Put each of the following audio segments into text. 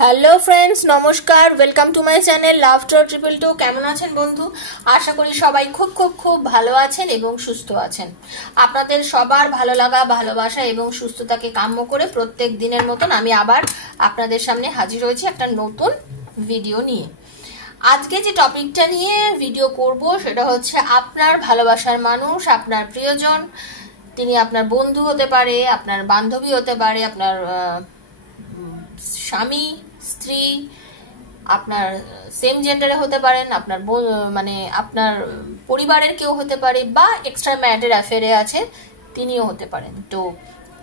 Hello friends, নমস্কার। Welcome to my channel Lovestore 222। কেমন আছেন বন্ধু? আশা করি সবাই খুব খুব খুব ভালো আছেন এবং সুস্থ আছেন। আপনাদের সবার ভালো লাগা, ভালোবাসা এবং সুস্থতাকে কাম্য করে প্রত্যেক দিনের মতন আমি আবার আপনাদের সামনে হাজির হয়েছি একটা নতুন ভিডিও নিয়ে। আজকে যে টপিকটা নিয়ে ভিডিও করব সেটা হচ্ছে আপনার ভালোবাসার মানুষ, আপনার প্রিয়জন। তিনি আপনার বন্ধু হতে পারে, আপনার বান্ধবী হতে পারে, আপনার স্বামী, স্ত্রী, আপনার সেম জেন্ডারে হতে পারেন, আপনার মানে আপনার পরিবারের কেউ হতে পারে, বা এক্সট্রা ম্যারিটাল অ্যাফেয়ারে আছে তিনিও হতে পারেন। তো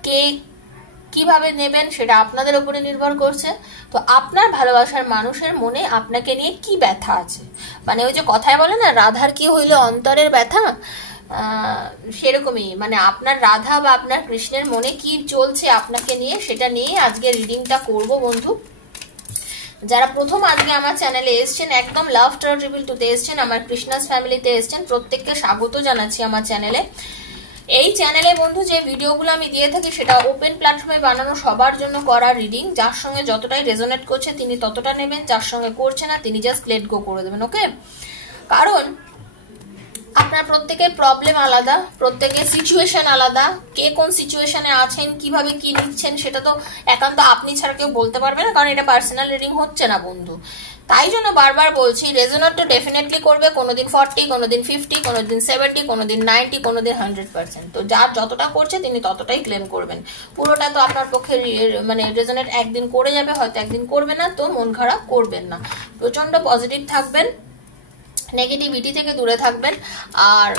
কে কিভাবে নেবেন সেটা আপনাদের উপরে নির্ভর করছে। তো আপনার ভালোবাসার মানুষের মনে আপনাকে নিয়ে কি ব্যথা আছে, মানে ওই যে কথায় বলে না, রাধার কি হইলে অন্তরের ব্যথা, সেরকমই মানে আপনার রাধা বা আপনার কৃষ্ণের মনে কি চলছে আপনাকে নিয়ে, সেটা নিয়ে আজকে রিডিংটা করব বন্ধু। যারা প্রথম আজকে আমার চ্যানেলে এসছেন, একদম লাভস্টোর 222 তে এসছেন, আমার কৃষ্ণাস ফ্যামিলিতে এসছেন, প্রত্যেককে স্বাগত জানাচ্ছি আমার চ্যানেলে। এই চ্যানেলে বন্ধু যে ভিডিওগুলো আমি দিয়ে থাকি সেটা ওপেন প্ল্যাটফর্মে বানানো, সবার জন্য করা রিডিং। যার সঙ্গে যতটাই রেজোনেট করছে তিনি ততটা নেবেন, যার সঙ্গে করছে না তিনি জাস্ট লেট গো করে দেবেন, ওকে? কারণ আপনার প্রত্যেকের প্রবলেম আলাদা, প্রত্যেকের সিচুয়েশন আলাদা। কে কোন সিচুয়েশনে আছেন, কিভাবে কি নিচ্ছেন সেটা তো একান্ত আপনি ছাড়া কেউ বলতে পারবে না, কারণ এটা পার্সোনাল রিডিং হচ্ছে না বন্ধু। তাই জন্য বারবার বলছি, রেজোনেট তো ডেফিনেটলি করবে, কোনোদিন 40, কোনোদিন 50, কোনোদিন 70, কোনোদিন 90, কোনোদিন 100%। তো যার যতটা করছে তিনি ততটাই ক্লেম করবেন। পুরোটা তো আপনার পক্ষে মানে রেজোনেট একদিন করে যাবে, হয়তো একদিন করবে না, তো মন খারাপ করবেন না। প্রচন্ড পজিটিভ থাকবেন, নেগেটিভিটি থেকে দূরে থাকবেন, আর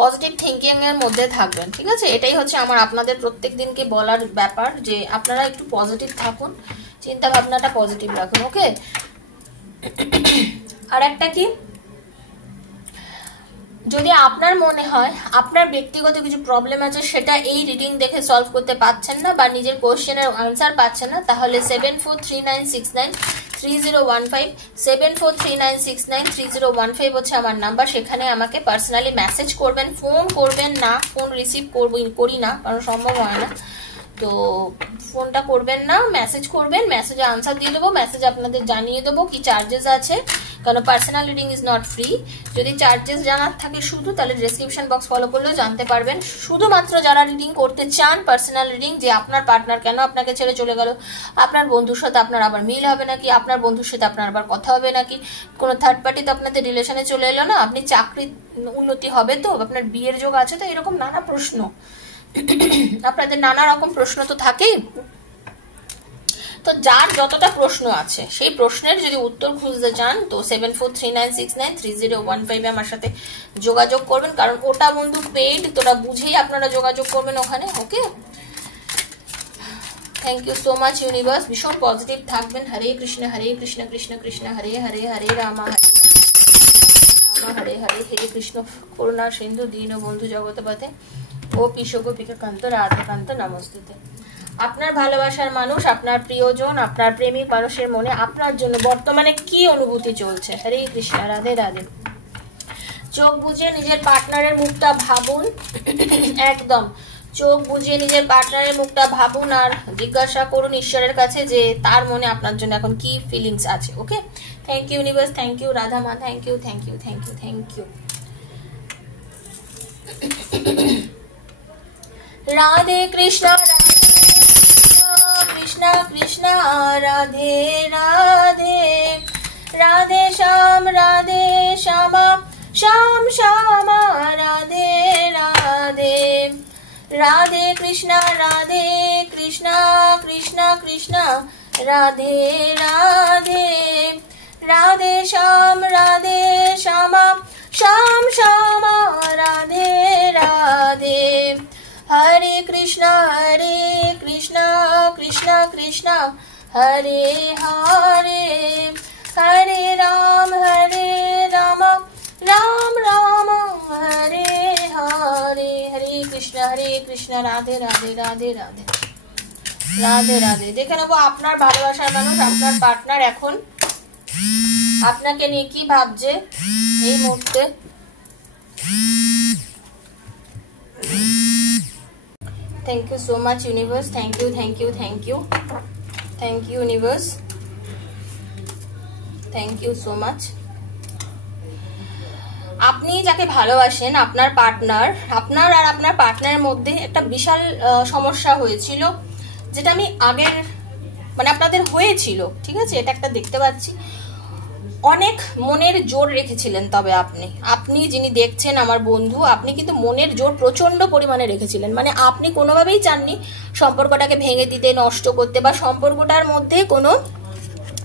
পজিটিভ থিঙ্কিং এর মধ্যে থাকবেন, ঠিক আছে? এটাই হচ্ছে আমার আপনাদের প্রত্যেক দিনকে বলার ব্যাপার, যে আপনারা একটু পজিটিভ থাকুন, চিন্তা ভাবনাটা পজিটিভ রাখুন, ওকে? আর একটা কি, যদি আপনার মনে হয় আপনার ব্যক্তিগত কিছু প্রবলেম আছে, সেটা এই রিডিং দেখে সলভ করতে পারছেন না বা নিজের কোশ্চেনের আনসার পাচ্ছেন না, তাহলে 7439693015 7439693015 হচ্ছে আমার নাম্বার। সেখানে আমাকে পার্সোনালি মেসেজ করবেন, ফোন করবেন না, ফোন রিসিভ করি না, কারণ সম্ভব হয় না। তো ফোনটা করবেন না, মেসেজ করবেন, মেসেজে আনসার দিয়ে দেবো, মেসেজ আপনাদের জানিয়ে দেবো কি চার্জেস আছে, কারণ personal reading is not free. যদি চার্জেস জানার থাকে শুধু, তাহলে ডেসক্রিপশন বক্স ফলো করলেও জানতে পারবেন। শুধুমাত্র যারা রিডিং করতে চান পার্সোনাল রিডিং, যে আপনার পার্টনার কেন আপনাকে ছেড়ে চলে গেল, আপনার বন্ধুর সাথে আপনার আবার মিল হবে নাকি, আপনার বন্ধুর সাথে আপনার আবার কথা হবে নাকি, কোনো থার্ড পার্টি তো আপনাদের রিলেশনে চলে এলো না, আপনি চাকরি উন্নতি হবে তো, আপনার বিয়ের যোগ আছে তো, এরকম নানা প্রশ্ন আপনাদের নানা রকম প্রশ্ন তো থাকেই। তো যার যতটা প্রশ্ন আছে সেই প্রশ্নের যদি উত্তর খুঁজতে চান, তো 7439693015 আমার সাথে যোগাযোগ করবেন, কারণ ওটা বন্ধু পেইড, তোরা বুঝেই আপনারা যোগাযোগ করবেন ওখানে, okay? Thank you so much universe. ভীষণ পজিটিভ থাকবেন। হরে কৃষ্ণ কৃষ্ণ কৃষ্ণ হরে হরে, হরে রামা হরে হরে, হে কৃষ্ণ করুণা সিন্ধু দীন বন্ধু জগৎপথে, ও পিশো গোপিকা কান্ত রাধাকান্ত নমস্তুতে। আপনার ভালোবাসার মানুষ, আপনার প্রিয়জন, আপনার প্রেমিক মানুষের মনে আপনার জন্য বর্তমানে কি অনুভূতি চলছে? হরে কৃষ্ণ, রাধে রাধে। চোখ বুঝিয়ে নিজের পার্টনারের মুখটা ভাবুন, একদম চোখ বুঝিয়ে নিজের পার্টনারের মুখটা ভাবুন, আর জিজ্ঞাসা করুন ঈশ্বরের কাছে যে তার মনে আপনার জন্য এখন কি ফিলিংস আছে, okay? Thank you universe, thank you Radha মা, thank you thank you thank you thank you. Radhe Krishna Krishna Krishna Radhe Radhe, Radhe Shyam Shyam Shyam Radhe Radhe, Radhe Krishna Krishna Krishna Radhe Radhe, Radhe Shyam Shyam Shyam Radhe Radhe, Hare Krishna Krishna Krishna Hare Hare, Hare Ram Ram Ram Hare Hare, Hare Krishna Radhe Radhe Radhe Radhe Radhe Radhe. দেখে নেবো আপনার ভালোবাসার মানুষ, আপনার পার্টনার এখন আপনাকে নিয়ে কি ভাবছে এই মুহূর্তে। Thank you so much universe, thank you universe, thank you so much. আপনি যাকে ভালোবাসেন, আপনার পার্টনার, আপনার আর আপনার পার্টনারের মধ্যে একটা বিশাল সমস্যা হয়েছিল, যেটা আমি আগের মানে আপনাদের হয়েছিল, ঠিক আছে, এটা একটা দেখতে পাচ্ছি। অনেক মনের জোর রেখেছিলেন, তবে আপনি যিনি দেখছেন আমার বন্ধু, আপনি কিন্তু মনের জোর প্রচন্ড পরিমাণে রেখেছিলেন। মানে আপনি কোনোভাবেই চাননি সম্পর্কটাকে ভেঙে দিতে, নষ্ট করতে, বা সম্পর্কটার মধ্যে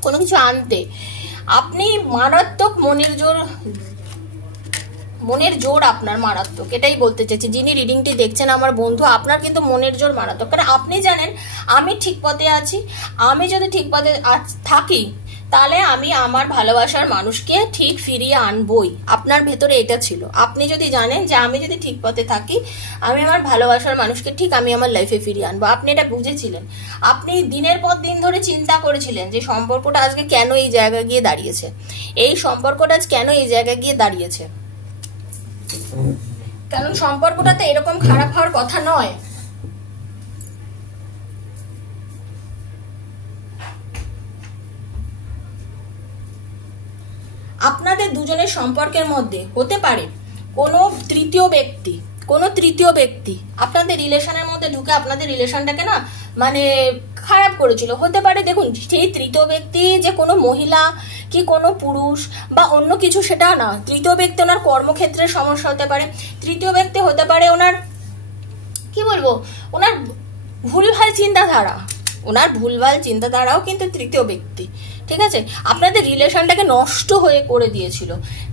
কোনো কিছু আনতে। আপনি মারাত্মক মনের জোর আপনার মারাত্মক, এটাই বলতে চাইছি। যিনি রিডিংটি দেখছেন আমার বন্ধু, আপনার কিন্তু মনের জোর মারাত্মক। কারণ আপনি জানেন আমি ঠিক পথে আছি, আমি যদি ঠিক পথে থাকি তাহলে আমি আমার ভালোবাসার মানুষকে ঠিক ফিরিয়ে আনবই। আপনার ভেতরে এটা ছিল। আপনি যদি জানেন যে আমি যদি ঠিক পথে থাকি, আমি আমার ভালোবাসার মানুষকে ঠিক আমি আমার লাইফে ফিরিয়ে আনবো, আপনি এটা বুঝেছিলেন। আপনি দিনের পর দিন ধরে চিন্তা করেছিলেন যে সম্পর্কটা আজকে কেন এই জায়গায় গিয়ে দাঁড়িয়েছে, এই সম্পর্কটা আজ কেন এই জায়গায় গিয়ে দাঁড়িয়েছে। কারণ সম্পর্কটাতে এরকম খারাপ হওয়ার কথা নয়। আপনাদের দুজনের সম্পর্কের মধ্যে হতে পারে কোনো তৃতীয় ব্যক্তি আপনাদের রিলেশনের মধ্যে ঢুকে আপনাদের রিলেশনটাকে না মানে খারাপ করেছিল। হতে পারে, দেখুন, সেই তৃতীয় ব্যক্তি যে কোনো মহিলা কি কোনো পুরুষ বা অন্য কিছু, সেটা না। তৃতীয় ব্যক্তি ওনার কর্মক্ষেত্রের সমস্যা হতে পারে, তৃতীয় ব্যক্তি হতে পারে ওনার কি বলবো, ওনার ভুলভাল চিন্তাধারাও কিন্তু তৃতীয় ব্যক্তি, ঠিক আছে, আপনাদের রিলেশনটাকে নষ্ট হয়ে করে দিয়েছিল।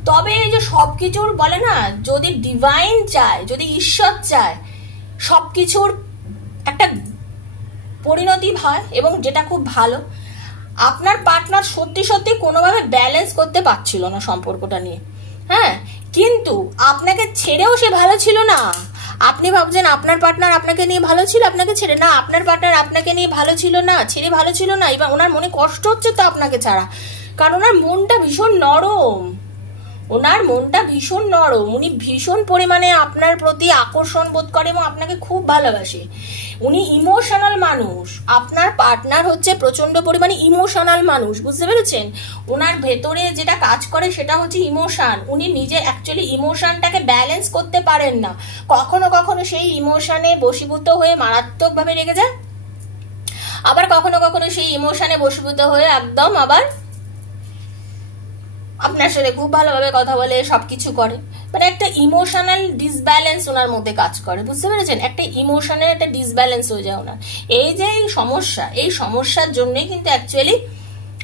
তবে এই যে সবকিছুর বলে না, যদি ডিভাইন চায়, যদি ঈশ্বর চায়, সবকিছুর একটা পরিণতি হয়, এবং যেটা খুব ভালো। আপনার পার্টনার সত্যি কোনোভাবে ব্যালেন্স করতে পারছিল না সম্পর্কটা নিয়ে, হ্যাঁ, কিন্তু আপনাকে ছেড়েও সে ভালো ছিল না। আপনি ভাবছেন আপনার পার্টনার আপনাকে নিয়ে ভালো ছিল, আপনাকে ছেড়ে, না, আপনার পার্টনার আপনাকে নিয়ে ভালো ছিল না, ছেড়ে ভালো ছিল না। এবার ওনার মনে কষ্ট হচ্ছে তো আপনাকে ছাড়া, কারণ ওনার মনটা ভীষণ নরম, উনি ভীষণ পরিমাণে আপনার প্রতি আকর্ষণ বোধ করে এবং আপনাকে খুব ভালোবাসে। উনি ইমোশনাল মানুষ, আপনার পার্টনার হচ্ছে প্রচন্ড পরিমাণে ইমোশনাল মানুষ, বুঝতে পেরেছেন? ওনার ভেতরে যেটা কাজ করে সেটা হচ্ছে ইমোশন। উনি নিজে অ্যাকচুয়ালি ইমোশনটাকে ব্যালেন্স করতে পারেন না, কখনো কখনো সেই ইমোশনে বশীভূত হয়ে মারাত্মকভাবে রেগে যায়, আবার কখনো কখনো সেই ইমোশনে বশীভূত হয়ে একদম আবার আপনার সাথে খুব ভালোভাবে কথা বলে, সবকিছু করে। মানে একটা ইমোশনাল ডিসব্যালেন্স ওনার মধ্যে কাজ করে, বুঝতে পেরেছেন? একটা ইমোশনের একটা ডিসব্যালেন্স হয়ে যায় ওনার। এই যে এই সমস্যার জন্যই কিন্তু অ্যাকচুয়ালি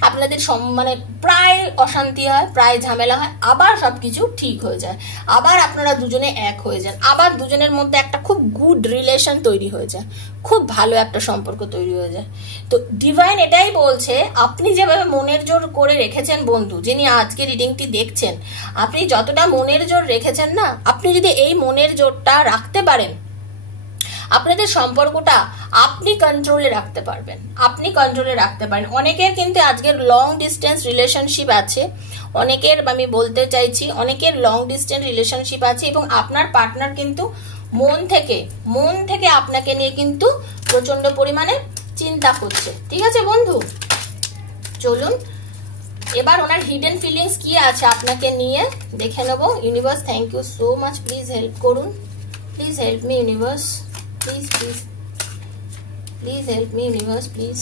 আপনাদের মানে প্রায় অশান্তি হয়, প্রায় ঝামেলা হয়, আবার সবকিছু ঠিক হয়ে যায়, আবার আপনারা দুজনে এক হয়ে যান, আবার দুজনের মধ্যে একটা খুব গুড রিলেশন তৈরি হয়ে যায়, খুব ভালো একটা সম্পর্ক তৈরি হয়ে যায়। তো ডিভাইন এটাই বলছে, আপনি যেভাবে মনের জোর করে রেখেছেন বন্ধু, যিনি আজকে রিডিংটি দেখছেন, আপনি যতটা মনের জোর রেখেছেন না, আপনি যদি এই মনের জোরটা রাখতে পারেন, আপনাদের সম্পর্কটা আপনি কন্ট্রোলে রাখতে পারবেন, অনেকের কিন্তু আজকের লং ডিস্টেন্স রিলেশনশিপ আছে, আমি বলতে চাইছি অনেকের লং ডিস্টেন্স রিলেশনশিপ আছে, এবং আপনার পার্টনার কিন্তু মন থেকে আপনাকে নিয়ে কিন্তু প্রচন্ড পরিমাণে চিন্তা করছে, ঠিক আছে বন্ধু? চলুন এবার ওনার হিডেন ফিলিংস কি আছে আপনাকে নিয়ে দেখে নেব। Universe, thank you so much, please help করুন, please help me universe, please help me universe, please.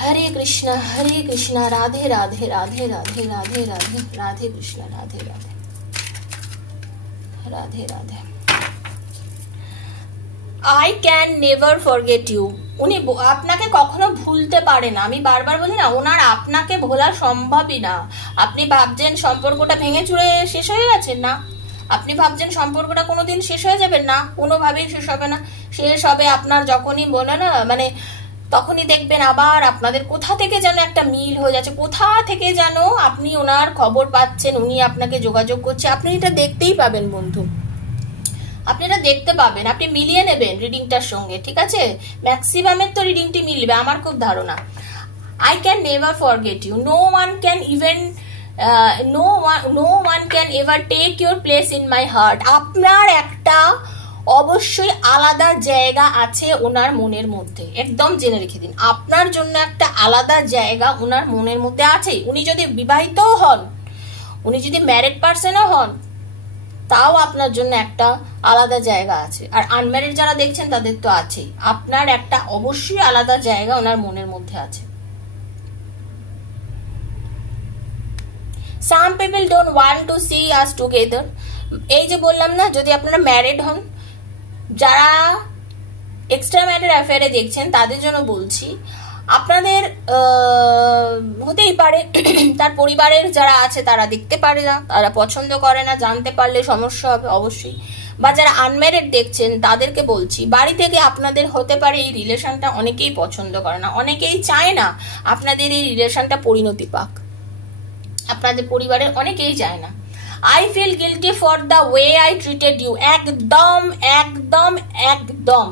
Hare Krishna Radhe Radhe Radhe Radhe Radhe Radhe Radhe Krishna Radhe Radhe Radhe Radhe. I can never forget you, উনি আপনাকে কখনো ভুলতে পারে না। আমি বারবার বলি না, ওনার আপনাকে ভোলা সম্ভবই না। আপনি ভাবছেন সম্পর্কটা ভেঙে চুরে শেষ হয়ে গেছে, না। আপনি ভাবছেন সম্পর্কটা কোনোদিন শেষ হয়ে যাবে, না, কোনোভাবেই শেষ হবে না। শেষ হবে আপনার যখনই বলে না, মানে তখনই দেখবেন আবার আপনাদের কোথা থেকে যেন একটা মিল হয়ে যাচ্ছে, কোথা থেকে যেন আপনি ওনার খবর পাচ্ছেন, উনি আপনাকে যোগাযোগ করছে। আপনি এটা দেখতেই পাবেন বন্ধু, আপনি এটা দেখতে পাবেন, আপনি মিলিয়ে নেবেন রিডিংটার সঙ্গে, ঠিক আছে? ম্যাক্সিমামের তো রিডিংটি মিলবে আমার খুব ধারণা। I can never forget you, no one can ever take your place in my heart. আপনার একটা অবশ্যই আলাদা জায়গা আছে ওনার মনের মধ্যে, একদম জেনে রেখে দিন। আপনার জন্য একটা আলাদা জায়গা ওনার মনের মধ্যে আছে। উনি যদি বিবাহিতও হন, উনি যদি ম্যারিড পার্সনও হন, তাও আপনার জন্য একটা আলাদা জায়গা আছে। আর আনম্যারিড যারা দেখছেন তাদের তো আছেই। আপনার একটা অবশ্যই আলাদা জায়গা ওনার মনের মধ্যে আছে। Some people don't want to see us together. এই যে বললাম না, যদি আপনারা ম্যারিড হন, যারা এক্সট্রা ম্যারিড অ্যাফেয়ারে দেখছেন তাদের জন্য বলছি, আপনাদের হতেই পারে তার পরিবারের যারা আছে তারা দেখতে পারে না, তারা পছন্দ করে না, জানতে পারলে সমস্যা হবে অবশ্যই। বা যারা আনম্যারিড দেখছেন তাদেরকে বলছি, বাড়ি থেকে আপনাদের হতে পারে এই রিলেশনটা অনেকেই পছন্দ করে না, অনেকেই চায় না আপনাদের এই রিলেশনটা পরিণতি পাক, আপনাদের পরিবারের অনেকেই চায় না। I feel guilty for the way I treated you. একদম একদম একদম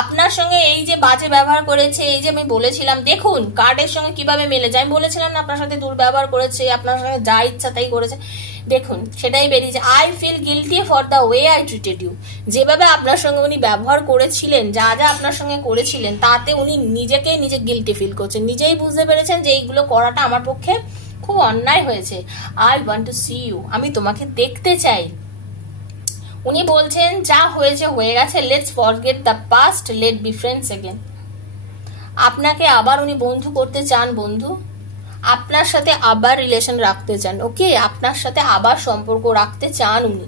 আপনার সঙ্গে এই যে বাজে ব্যবহার করেছে, এই যে আমি বলেছিলাম, দেখুন কার্ডের সঙ্গে কিভাবে মিলে যায়। আমি বলেছিলাম না আপনার সাথে দুর্ব্যবহার করেছে, আপনার সঙ্গে যা ইচ্ছা তাই করেছে, দেখুন সেটাই বেরিয়েছে। I feel guilty for the way I treated you. যেভাবে আপনার সঙ্গে উনি ব্যবহার করেছিলেন, যা যা আপনার সঙ্গে করেছিলেন, তাতে উনি নিজেকেই নিজে গিল্টি ফিল করছেন, নিজেই বুঝতে পেরেছেন যে এইগুলো করাটা আমার পক্ষে খুব অন্যায় হয়েছে। I want to see you, আমি তোমাকে দেখতে চাই। উনি বলছেন যা হয়েছে হয়ে গেছে, let's forget the past, let be friends again. আপনাকে আবার উনি বন্ধু করতে চান, বন্ধু আপনার সাথে আবার রিলেশন রাখতে চান, ওকে, আপনার সাথে আবার সম্পর্ক রাখতে চান উনি।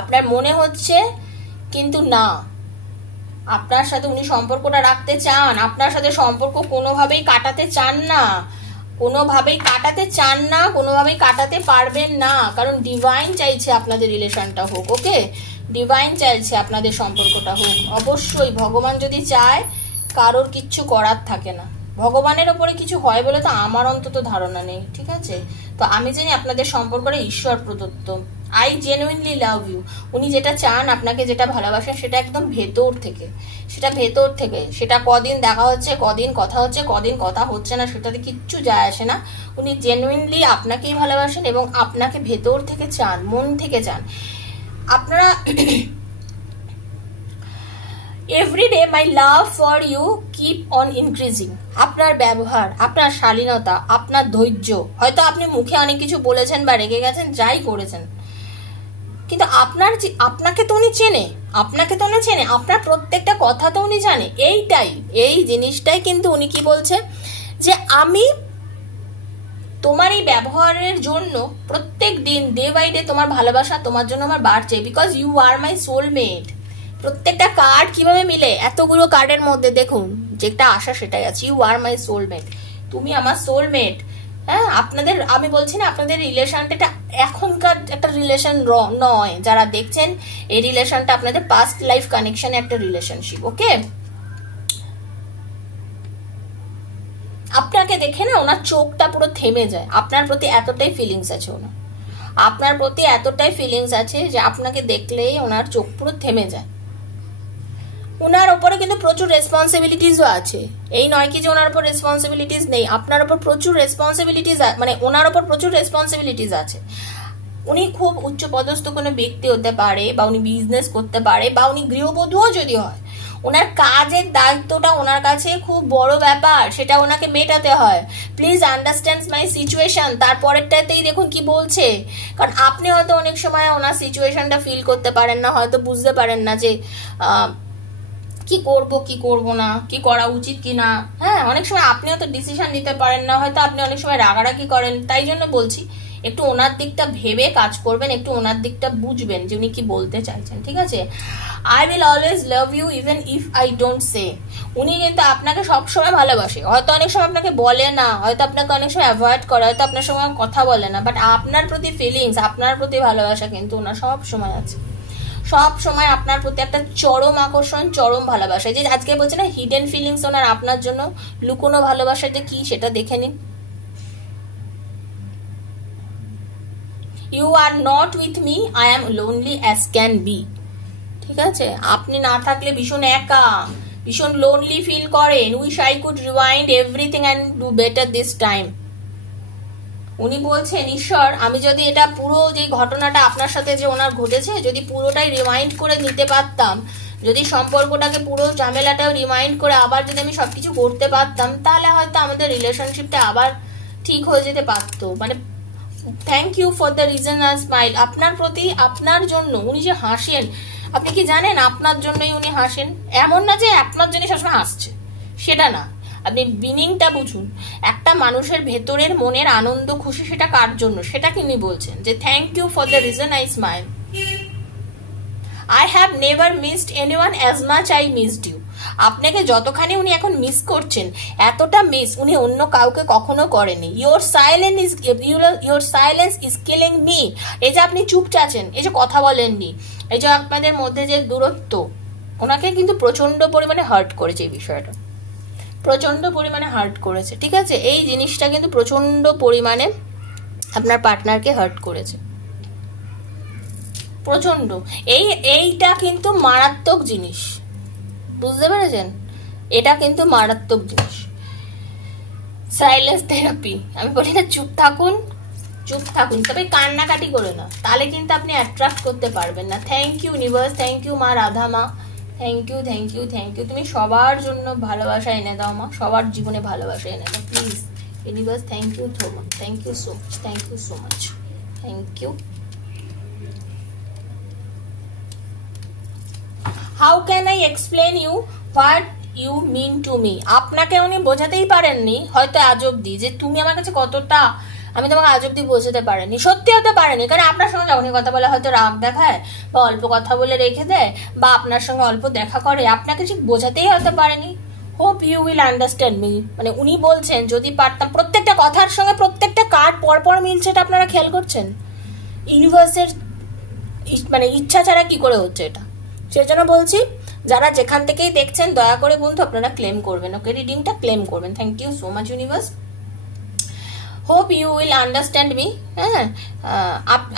আপনার মনে হচ্ছে কিন্তু না, আপনার সাথে উনি সম্পর্কটা রাখতে চান, আপনার সাথে সম্পর্ক কোনোভাবেই কাটাতে চান না, কোনোভাবেই কাটাতে চান না, কোনোভাবেই কাটাতে পারবেন না, কারণ ডিভাইন চাইছে আপনাদের রিলেশনটা হোক, ওকে, ডিভাইন চাইছে আপনাদের সম্পর্কটা হোক। অবশ্যই ভগবান যদি চায়, কারোর কিচ্ছু করার থাকে না, ভগবানের ওপরে কিছু হয় বলে তো আমার অন্তত ধারণা নেই, ঠিক আছে। তো আমি জানি আপনাদের সম্পর্কটা ঈশ্বর প্রদত্ত। I genuinely love you. উনি যেটা চান, আপনাকে যেটা ভালোবাসেন, সেটা একদম ভেতর থেকে, সেটা ভেতর থেকে, সেটা কদিন দেখা হচ্ছে, কদিন কথা হচ্ছে, কদিন কথা হচ্ছে না, সেটাতে কিচ্ছু যায় আসে না। উনি জেনুইনলি আপনাকেই ভালোবাসেন এবং আপনাকে ভেতর থেকে চান, মন থেকে চান। আপনারা everyday my love for you keep on increasing. আপনার ব্যবহার, আপনার শালীনতা, আপনার ধৈর্য, হয়তো আপনি মুখে অনেক কিছু বলেছেন বা রেগে গেছেন, যাই করেছেন, কিন্তু আপনাকে তো উনি চেনে, আপনাকে তো উনি চেনে, আপনার প্রত্যেকটা কথা তো উনি জানে। এই জিনিসটাই কিন্তু উনি কি বলছে, যে আমি তোমার এই ব্যবহারের জন্য প্রত্যেক দিন ডে বাই ডে তোমার ভালোবাসা তোমার জন্য আমার বাড়ছে, because you are my soulmate. প্রত্যেকটা কার্ড কিভাবে মিলে, এতগুলো কার্ডের মধ্যে দেখুন যেটা আসা সেটাই আছে, ইউ আর মাই সোলমেট, তুমি আমার সোলমেট। হ্যাঁ, আপনাদের, আমি বলছি না আপনাদের রিলেশনটা এখনকার একটা রিলেশন নয়, যারা দেখছেন এই রিলেশনটা আপনাদের পাস্ট লাইফ কানেকশন একটা রিলেশনশিপ, ওকে। আপনাকে দেখে না ওনার চোখটা পুরো থেমে যায়, আপনার প্রতি এতটাই ফিলিংস আছে ওনার, আপনার প্রতি এতটাই ফিলিংস আছে যে আপনাকে দেখলেই ওনার চোখ পুরো থেমে যায়। ওনার ওপরে কিন্তু প্রচুর রেসপন্সিবিলিটিসও আছে, এই নয় কি যে ওনার উপর রেসপন্সিবিলিটিস নেই, আপনার উপর প্রচুর রেসপন্সিবিলিটিস, মানে ওনার উপর প্রচুর রেসপন্সিবিলিটিস আছে। উনি খুব উচ্চ পদস্থ কোনো ব্যক্তি হতে পারে, বা উনি বিজনেস করতে পারে, বা উনি গৃহবধূও যদি হয়, ওনার কাজের দায়িত্বটা ওনার কাছে খুব বড় ব্যাপার, সেটা ওনাকে মেটাতে হয়। Please understand my situation. তারপরেরটাতেই দেখুন কি বলছে, কারণ আপনি হয়তো অনেক সময় ওনার সিচুয়েশনটা ফিল করতে পারেন না, হয়তো বুঝতে পারেন না যে কি করব কি করব না, কি করা উচিত কি না। হ্যাঁ, অনেক সময় আপনিও তো ডিসিশন নিতে পারেন না, হয়তো আপনি অনেক সময় রাগারাগি করেন। তাই জন্য বলছি একটু ওনার দিকটা ভেবে কাজ করবেন, একটু ওনার দিকটা বুঝবেন যে উনি কি বলতে চাইছেন, ঠিক আছে। I will always love you even if I don't say. উনি কিন্তু আপনাকে সবসময় ভালোবাসে, হয়তো অনেক সময় আপনাকে বলে না, হয়তো আপনাকে অনেক সময় অ্যাভয়েড করে, হয়তো আপনার সঙ্গে কথা বলে না, বাট আপনার প্রতি ফিলিংস, আপনার প্রতি ভালোবাসা কিন্তু ওনার সব সময় আছে, সব সময় আপনার প্রতি একটা চরম আকর্ষণ, চরম ভালোবাসা। যে আজকে বলছে না হিডেন ফিলিংস ওনার আপনার জন্য, লুকোনো ভালোবাসা যে কি সেটা দেখে নিন। You are not with me, I am lonely as can be. ঠিক আছে, আপনি না থাকলে ভীষণ একা, ভীষণ লোনলি ফিল করেন। Wish I could rewind everything and do better this time. উনি বলছেন, ঈশ্বর, আমি যদি এটা পুরো যে ঘটনাটা আপনার সাথে যে ওনার ঘটেছে, যদি পুরোটাই রিমাইন্ড করে নিতে পারতাম, যদি সম্পর্কটাকে পুরো ঝামেলাটাও রিমাইন্ড করে আবার যদি আমি সবকিছু করতে পারতাম, তাহলে হয়তো আমাদের রিলেশনশিপটা আবার ঠিক হয়ে যেতে পারতো। মানে thank you for the reason আর স্মাইল। আপনার প্রতি, আপনার জন্য উনি যে হাসেন, আপনি কি জানেন আপনার জন্যই উনি হাসেন? এমন না যে আপনার জন্য সবসময় হাসছে, সেটা না। আপনি মিনিংটা বুঝুন। একটা মানুষের ভেতরের মনের আনন্দ খুশি, সেটা কার জন্য, সেটা তিনি বলছেন যে thank you for the reason I smile. I have never missed anyone as much I missed you. আপনাকে যতখানি উনি এখন মিস করছেন, এতটা মিস উনি অন্য কাউকে কখনো করেনি। your silence is killing me. এই যে আপনি চুপচাচ্ছেন, এই যে কথা বলেননি, এই যে আপনাদের মধ্যে যে দূরত্ব, ওনাকে কিন্তু প্রচন্ড পরিমাণে হার্ট করেছে। এই বিষয়টা প্রচন্ড পরিমাণে হার্ট করেছে, ঠিক আছে? এই জিনিসটা কিন্তু প্রচন্ড পরিমাণে আপনার পার্টনারকে হার্ট করেছে, প্রচন্ড। এইটা কিন্তু মারাত্মক জিনিস, বুঝতে পেরেছেন? এটা কিন্তু মারাত্মক জিনিস। সাইলেন্স থেরাপি, আমি বলি না চুপ থাকুন, চুপ থাকুন, তবে কান্নাকাটি করে না, তাহলে কিন্তু আপনি অ্যাট্রাক্ট করতে পারবেন না। Thank you universe, thank you মা রাধা মা, thank you thank you thank you. তুমি সবার জন্য ভালোবাসা এনে দাও মা, সবার জীবনে ভালোবাসা এনে দাও please universe. Thank you so much, thank you so much, thank you so much, thank you. How can I explain you what you mean to me? আপনাকে উনি বোঝাতেই পারেননি হয়তো আজ অব্দি, যে তুমি আমার কাছে কতটা, আমি তোমাকে আজ অব্দি বোঝাতে পারিনি, সত্যি হতে পারেনি। কারণ আপনার সঙ্গে যখনই কথা বলে হয়তো রাগ দেখায়, বা অল্প কথা বলে রেখে দেয়, বা আপনার সঙ্গে অল্প দেখা করে, আপনাকে ঠিক বোঝাতেই হতে পারেনি। Hope you will understand me. মানে উনি বলছেন যদি পারতাম, প্রত্যেকটা কথার সঙ্গে প্রত্যেকটা কার্ড পরপর মিলছে, এটা আপনারা খেয়াল করছেন? ইউনিভার্সের মানে ইচ্ছা ছাড়া কি করে হচ্ছে এটা? সেজন্য বলছি, যারা যেখান থেকেই দেখছেন দয়া করে বন্ধু আপনারা ক্লেম করবেন, ওকে? রিডিংটা ক্লেম করবেন। Thank you so much universe. Hope you will understand me. হ্যাঁ,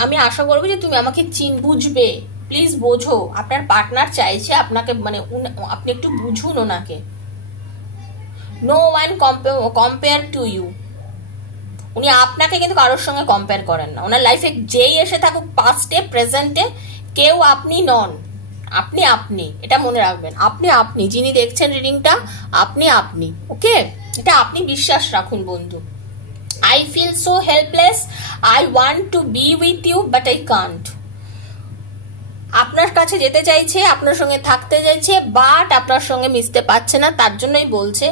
আমি আশা করবো যে তুমি আমাকে বুঝবে, প্লিজ বোঝো। আপনার পার্টনার চাইছে আপনাকে, মানে আপনি একটু বুঝুন ওনাকে। No one compare to you. উনি আপনাকে কিন্তু কারোর সঙ্গে কম্পেয়ার করেন না। ওনার লাইফে যেই এসে থাকুক, পাস্টে প্রেজেন্টে, কেউ আপনি নন। আপনি আপনি, এটা মনে রাখবেন। আপনি আপনি, যিনি দেখছেন রিডিংটা, আপনি আপনি, ওকে? এটা আপনি বিশ্বাস রাখুন বন্ধু। I feel so helpless. I want to be with you, but I can't. আপনার কাছে যেতে চাইছে, আপনার সঙ্গে থাকতে চাইছে, বাট আপনার সঙ্গে মিশতে পারছে না, তার জন্যই বলছে।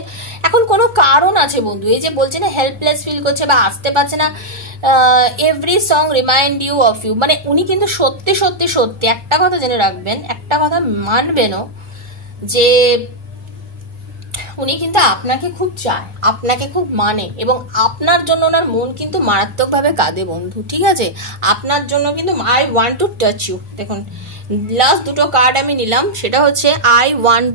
এখন কোনো কারণ আছে বন্ধু, এই যে বলছে না হেল্পলেস ফিল করছে বা আসতে পারছে না, every song remind you of you. মানে উনি কিন্তু সত্যি সত্যি সত্যি একটা কথা জেনে রাখবেন, একটা কথা মানবেনও, যে উনি কিন্তু আপনাকে খুব চায়, আপনাকে খুব মানে, এবং আপনার জন্য ওনার মন কিন্তু মারাত্মকভাবে কাঁদে বন্ধু, ঠিক আছে? আপনার জন্য কিন্তু I want to touch you. দেখুন লাস্ট দুটো কার্ড আমি নিলাম, সেটা হচ্ছে I want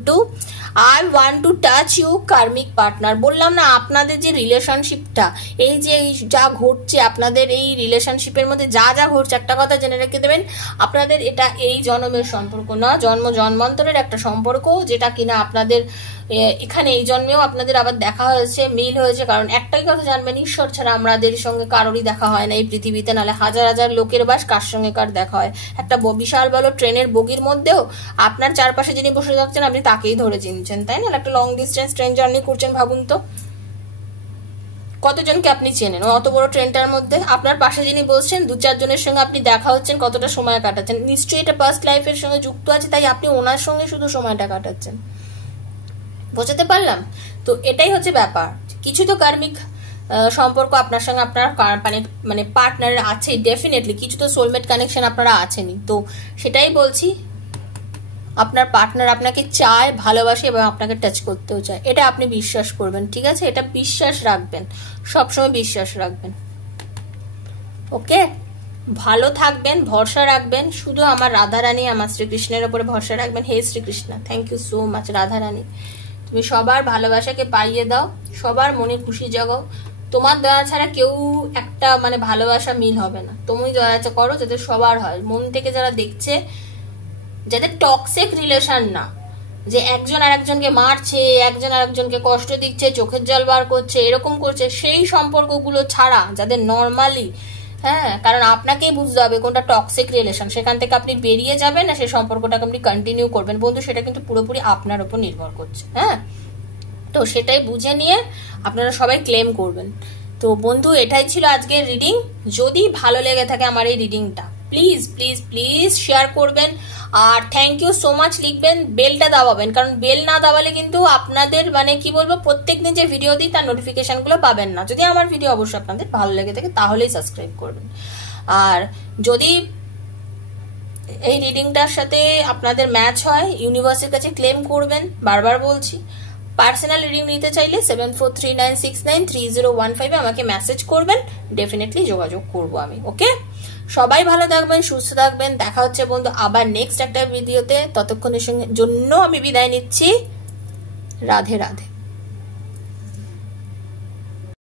to touch you karmic partner. বললাম না আপনাদের যে রিলেশনশিপটা, এই যে যা ঘটছে আপনাদের এই রিলেশনশিপের মধ্যে যা যা ঘটছে, একটা কথা জেনে রেখে দেবেন, আপনাদের এটা এই জন্মের সম্পর্ক না, জন্মান্তরের একটা সম্পর্ক, যেটা কিনা আপনাদের এখানে এই জন্মেও আপনাদের আবার দেখা হয়েছে, মিল হয়েছে। কারণ একটাই কথা জানবেন, ঈশ্বর ছাড়া আমাদের সঙ্গে কারোরই দেখা হয় না এই পৃথিবীতে, নাহলে হাজার হাজার লোকের বাস, কার সঙ্গে কার দেখা হয়। একটা বিশাল বড় ট্রেনের বগির মধ্যেও আপনার চারপাশে যিনি বসে থাকছেন, আপনি তাকেই ধরে চিনছেন, তাই না? একটা লং ডিস্টেন্স ট্রেন জার্নি করছেন, ভাবুন তো কতজনকে আপনি চেনেন অত বড় ট্রেনটার মধ্যে। আপনার পাশে যিনি বসছেন, দু চারজনের সঙ্গে আপনি দেখা হচ্ছেন, কতটা সময় কাটাচ্ছেন, নিশ্চয়ই এটা পাস্ট লাইফের সঙ্গে যুক্ত আছে, তাই আপনি ওনার সঙ্গে শুধু সময়টা কাটাচ্ছেন। বোঝাতে পারলাম তো? এটাই হচ্ছে ব্যাপার। কিছু তো কার্মিক সম্পর্ক আপনার সঙ্গে আপনার মানে পার্টনার আছে, ডেফিনেটলি কিছু তো সোলমেট কানেকশন আপনারা আছেনই। তো সেটাই বলছি, আপনার পার্টনার আপনাকে চায়, ভালোবাসে এবং আপনাকে টাচ করতেও চায়, এটা আপনি বিশ্বাস করবেন, ঠিক আছে? এটা বিশ্বাস রাখবেন, সবসময় বিশ্বাস রাখবেন, ওকে? ভালো থাকবেন, ভরসা রাখবেন, শুধু আমার রাধারানী, আমার শ্রীকৃষ্ণের ওপরে ভরসা রাখবেন। হে Shri Krishna, thank you so much Radharani, তুমি সবার ভালোবাসাকে পাইয়ে দাও, সবার মনে খুশি জাগাও। তোমার দয়া ছাড়া কেউ একটা মানে ভালোবাসা মিল হবে না, তুমি দয়া করো যাতে সবার হয়, মন থেকে যারা দেখছে, যাদের টক্সিক রিলেশন না, যে একজন আর একজনকে মারছে, একজন আর একজনকে কষ্ট দিচ্ছে, চোখের জল বার করছে, এরকম করছে, সেই সম্পর্কগুলো ছাড়া যাদের নর্মালি হ্যাঁ, কারণ আপনাকেই বুঝতে হবে কোনটা টক্সিক রিলেশন, সেখান থেকে আপনি বেরিয়ে যাবেন না সেই সম্পর্কটাকে আপনি কন্টিনিউ করবেন বন্ধু, সেটা কিন্তু পুরোপুরি আপনার উপর নির্ভর করছে। হ্যাঁ, তো সেটাই বুঝে নিয়ে আপনারা সবাই ক্লেম করবেন। তো বন্ধু, এটাই ছিল আজকের রিডিং। যদি ভালো লেগে থাকে আমার এই রিডিংটা, প্লিজ প্লিজ প্লিজ শেয়ার করবেন, আর থ্যাংক ইউ সো মাচ লিখবেন, বেলটা দাবাবেন, কারণ বেল না দাবালে কিন্তু আপনাদের মানে কি বলবো, প্রত্যেকদিন যে ভিডিও দিই তার নোটিফিকেশনগুলো পাবেন না। যদি আমার ভিডিও অবশ্যই আপনাদের ভালো লেগে থাকে তাহলেই সাবস্ক্রাইব করবেন। আর যদি এই রিডিংটার সাথে আপনাদের ম্যাচ হয়, ইউনিভার্সের কাছে ক্লেম করবেন, বারবার বলছি। পার্সোনাল রিডিং নিতে চাইলে 7439693015 আমাকে মেসেজ করবেন, ডেফিনেটলি যোগাযোগ করব আমি। ওকে, সবাই ভালো থাকবেন, সুস্থ থাকবেন, দেখা হচ্ছে বন্ধু আবার নেক্সট একটা ভিডিওতে। ততক্ষণের জন্য আমি বিদায় নিচ্ছি। রাধে রাধে।